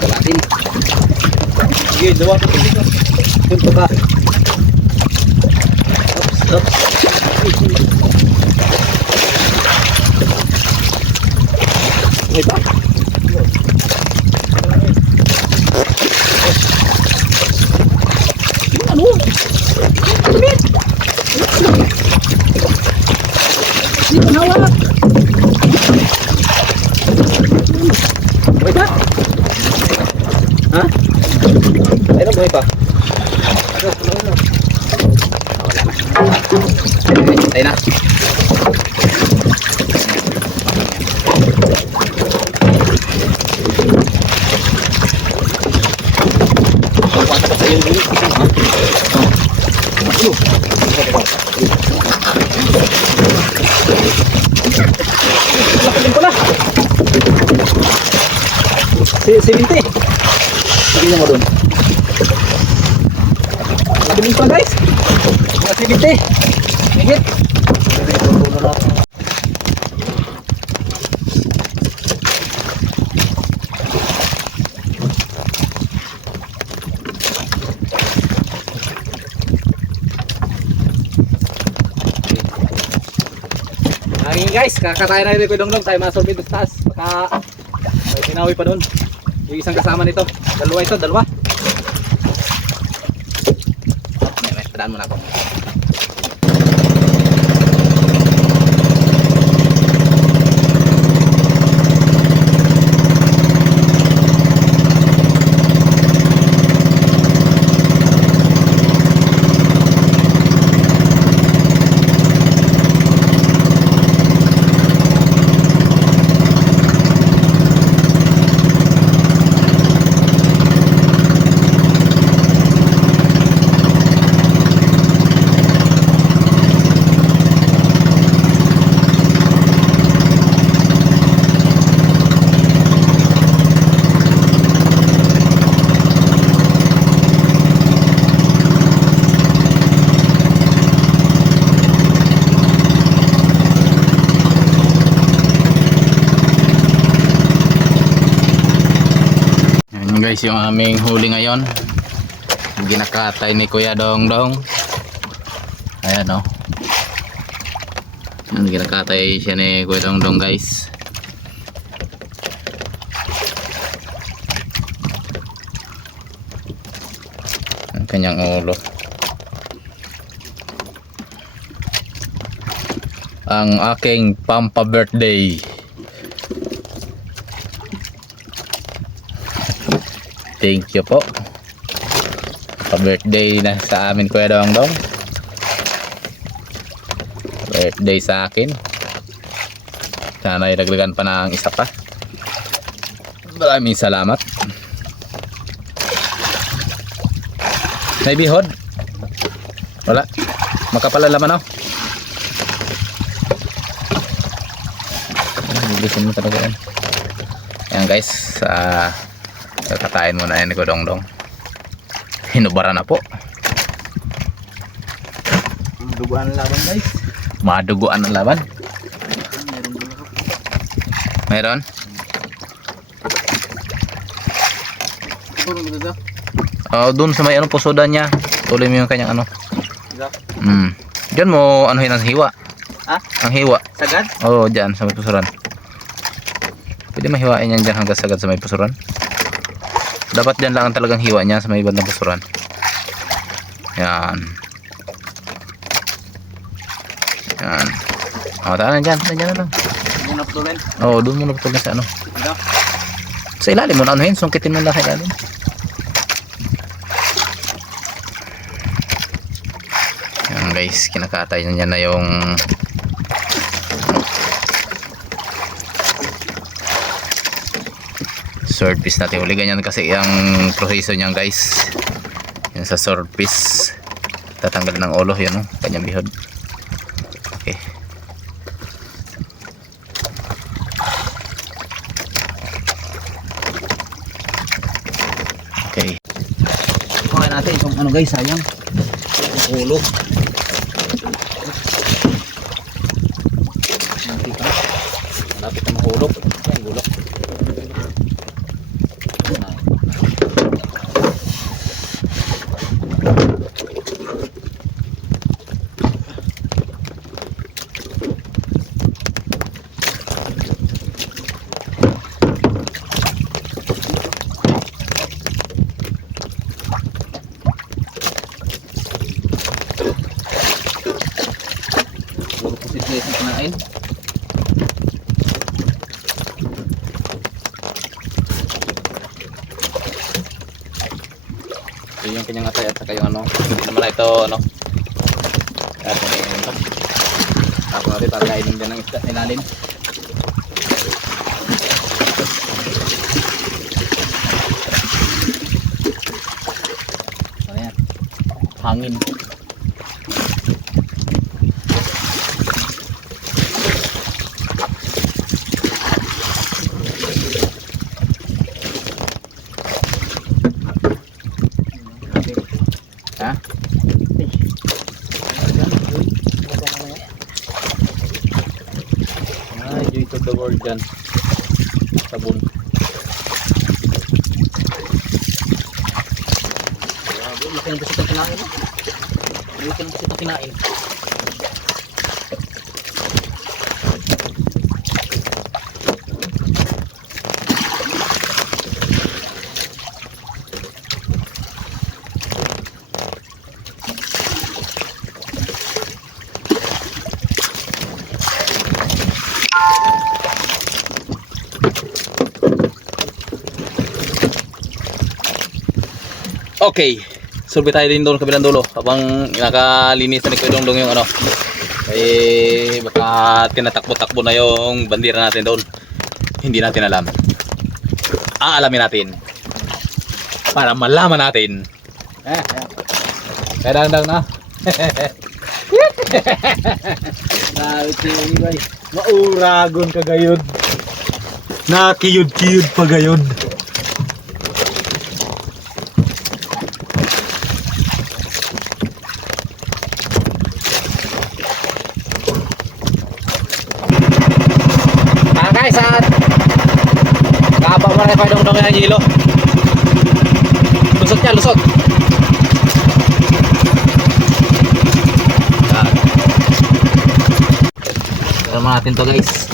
Dawatin. Sige, dawatin mo dito. Punto ka. Oops, oops. Okay pa? Ano? Limit! Hindi ko nawak! Buhay pa? Ha? Ay, buhay pa? Tayo na. Pagpasok sa iyo, Jun. Ha? Ano? Laki din pala. Si, si Binti. Tingnan mo doon. Laki guys. Mga si Binti. Higit. Kakatayin na rin ko dong tayo masorbit sa taas. Baka may sinawi pa doon. Yung isang kasama nito. Dalawa ito, dalawa. May, may, tadaan muna ako. Yan guys yung aming huli ngayon. Yung Ginakatay ni Kuya Dong Dong. Ayan o. Yan, ginakatay siya ni Kuya Dong Dong guys. Ang kanyang ulo. Ang aking Pampa birthday. Thank you po. Pa-birthday na sa amin Kuya Dong Dong. Birthday sa akin. Sana ilaglagan pa ng isa pa. Maraming salamat. May bihod? Wala. Makapalalaman ako. Bibisin mo talaga yan. Ayan guys. Ah... Kakatayin muna yan ko dong dong. Hinubara na po. Duguan ang laban guys. Maduguan ang laban. Meron. Oh, dun sa may ano pusodan niya. Tuloy mo yung kanyang ano. Hmm. Diyan mo ano ang hiwa. Ha? Ang hiwa. Sagad? Oo, oh, diyan sa may pusuran. Pwede mahiwain yan dyan hanggang sagad sa may pusuran. Dapat dyan lang ang talagang hiwa niya sa may bandang pusuran. Yan. Yan. O, tara na dyan. Dyan na lang. Oo, doon mo na putulin sa ano. Sa ilalim mo na anuhin, sungkitin mo lang sa ilalim. Yan guys, kinakatay na niya na yung piece natin. Uli ganyan kasi ang proseso niyan guys. Yan sa sword piece. Tatanggalin ng ulo, yan o, kanyang bihod. Okay. Okay. Kuha natin itong ano guys, sayang. Hulog. Hangin. Grabe, laki ng busit ang kinain. ng busit ang kinain. Okay. Sulbi tayo din doon kabilang dulo habang nakalinis na Dongdong yung ano. Eh baka tinatakbo-takbo na yung bandira natin doon. Hindi natin alam. Aalamin natin. Para malaman natin. Eh, eh. Kaya dang na. Mauragon ka gayod. Nakiyod-kiyod pa gayod. Ah guys, at Kaba mo na Kuya Dongdong yung hilo. Lusot niya, lusot. Tara natin to guys.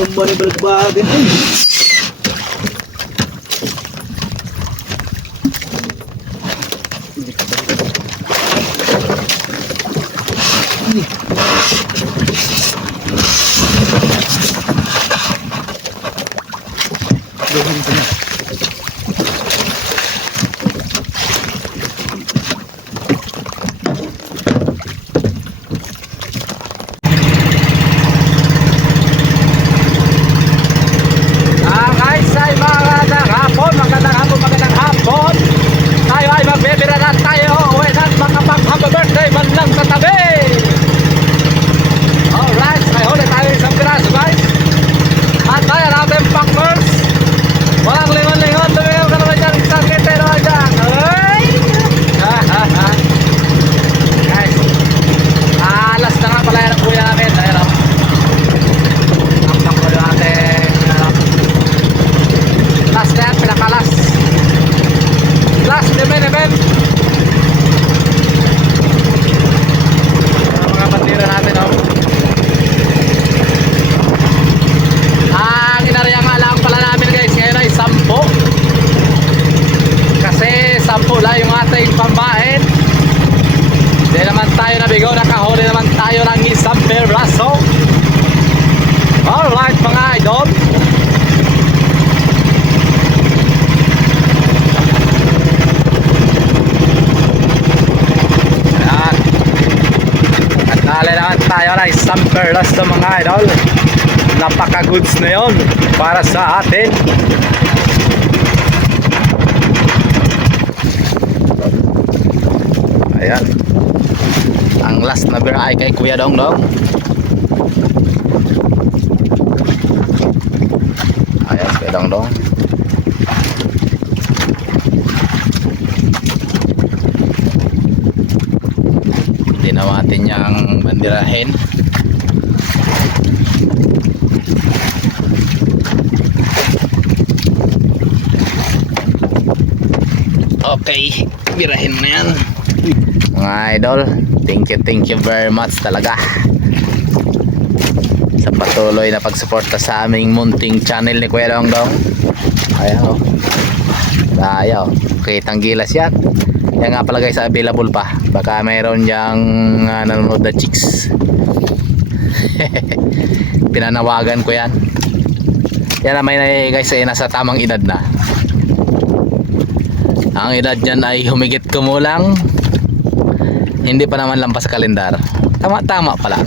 ng manibalik bagay. ating pambain hindi naman tayo nabigo nakahuli naman tayo ng isang peraso. Alright mga idol. Ayan. Nagdali naman tayo ng isang peraso mga idol. Napaka goods na yon para sa atin. Ayan. Ang last na beer ay kay Kuya Dong Dong. Ayan, Kuya Dong Dong. Hindi nawatin niyang bandirahin. Okay, birahin mo na yan. Mga idol, thank you, thank you very much talaga. Sa patuloy na pagsuporta sa aming munting channel ni Kuya Dong. Ayan o. Ayaw. Kitang gilas yan. Yan nga pala guys, available pa. Baka mayroon diyang uh, nanonood na chicks. Pinanawagan ko yan. Yan na may na- guys ay nasa tamang edad na. Ang edad niyan ay humigit kumulang hindi pa naman lampas sa kalendar. Tama-tama pa lang.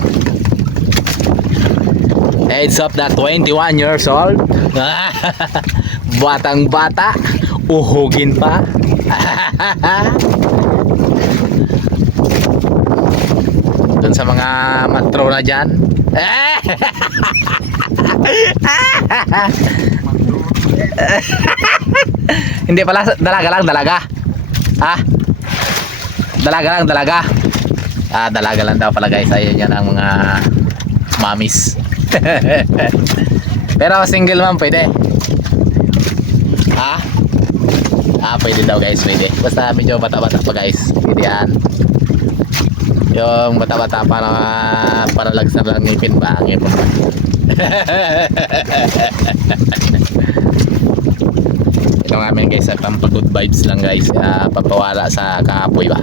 Age of the 21 years old. Batang bata. Uhugin pa. Doon sa mga matrona dyan. Hindi pala, dalaga lang, dalaga. Ha? Dalaga lang, dalaga. Ah, dalaga lang daw pala guys. Ayun yan ang mga mamis. Pero single man pwede. Ha? Ah, pwede daw guys, pwede. Basta medyo bata-bata pa guys. Pwede yan. Yung bata-bata para para lagsan lang ngipin ba? Ngipin ba? Ito nga amin guys, pampa good vibes lang guys. Uh, papawala sa kapoy ba.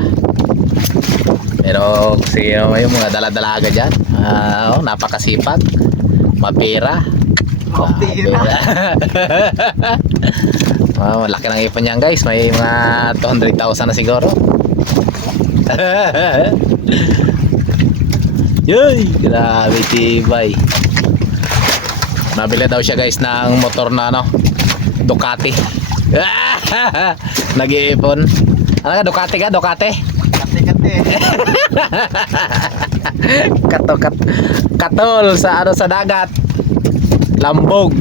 Pero kasi yung, yung mga dala-dalaga dyan, ah, oh, napakasipag, mapera. Mapera. oh, laki ng ipon niyan guys, may mga 200,000 na siguro. Yoy, grabe tibay. Nabili daw siya guys ng motor na ano, Ducati. Nag-iipon. Ano ka, Ducati ka? Ducati? Kato, kat, katol sa ano sa dagat. Lambog.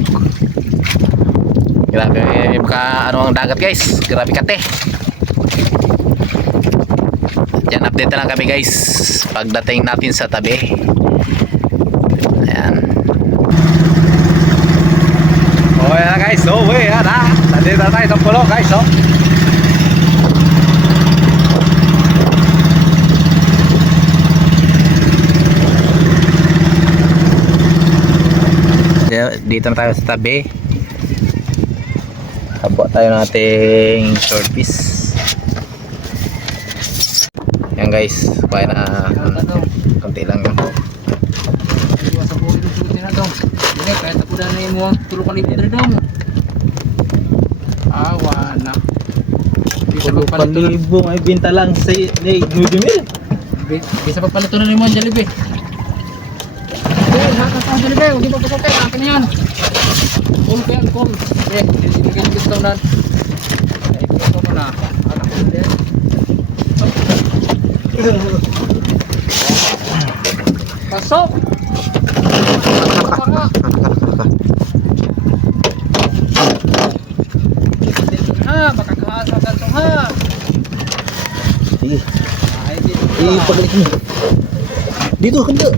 Grabe ka ano ang dagat guys. Grabe kate. Yan update na lang kami guys. Pagdating natin sa tabi. Ayan. Oh yan guys. So we yan na tayo sa pulo guys. Oh. Dito na tayo sa tabi. Habo tayo ng ating short piece. Yan guys. Kaya na konti lang yun. Sa buhay ng sulit na dong. Hindi, kahit ako na mo ang tulukan ni Pedro dong. Awa na. Bisa pagpalito na. Palibong ay binta lang sa Nudimil. Bisa pagpalito na mo ang Jollibee. Eh, haka sa Jollibee. Huwag mo pasokin. Akin yan. Call ko yan, call. Eh, hindi ka gusto na. Eh, gusto mo na. Anak ko din. Pasok! Pasok ka! Ha, makakahasa ka to ha. Sige. Pagalik mo. Dito, handa.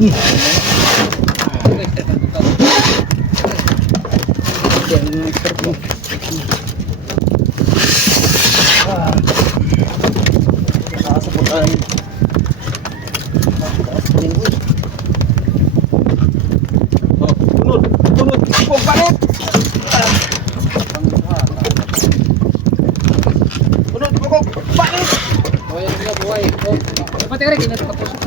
Tunod! Karate Karate, no es japonés.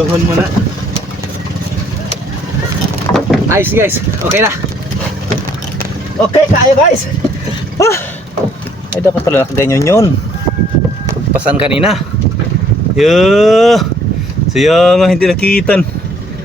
Yuhon mo na. Nice guys. Okay na. Okay, kayo guys. Ah. Ay dapat pala nakaganyan yun. Pagpasan kanina. Yeah. Sayang hindi nakitan.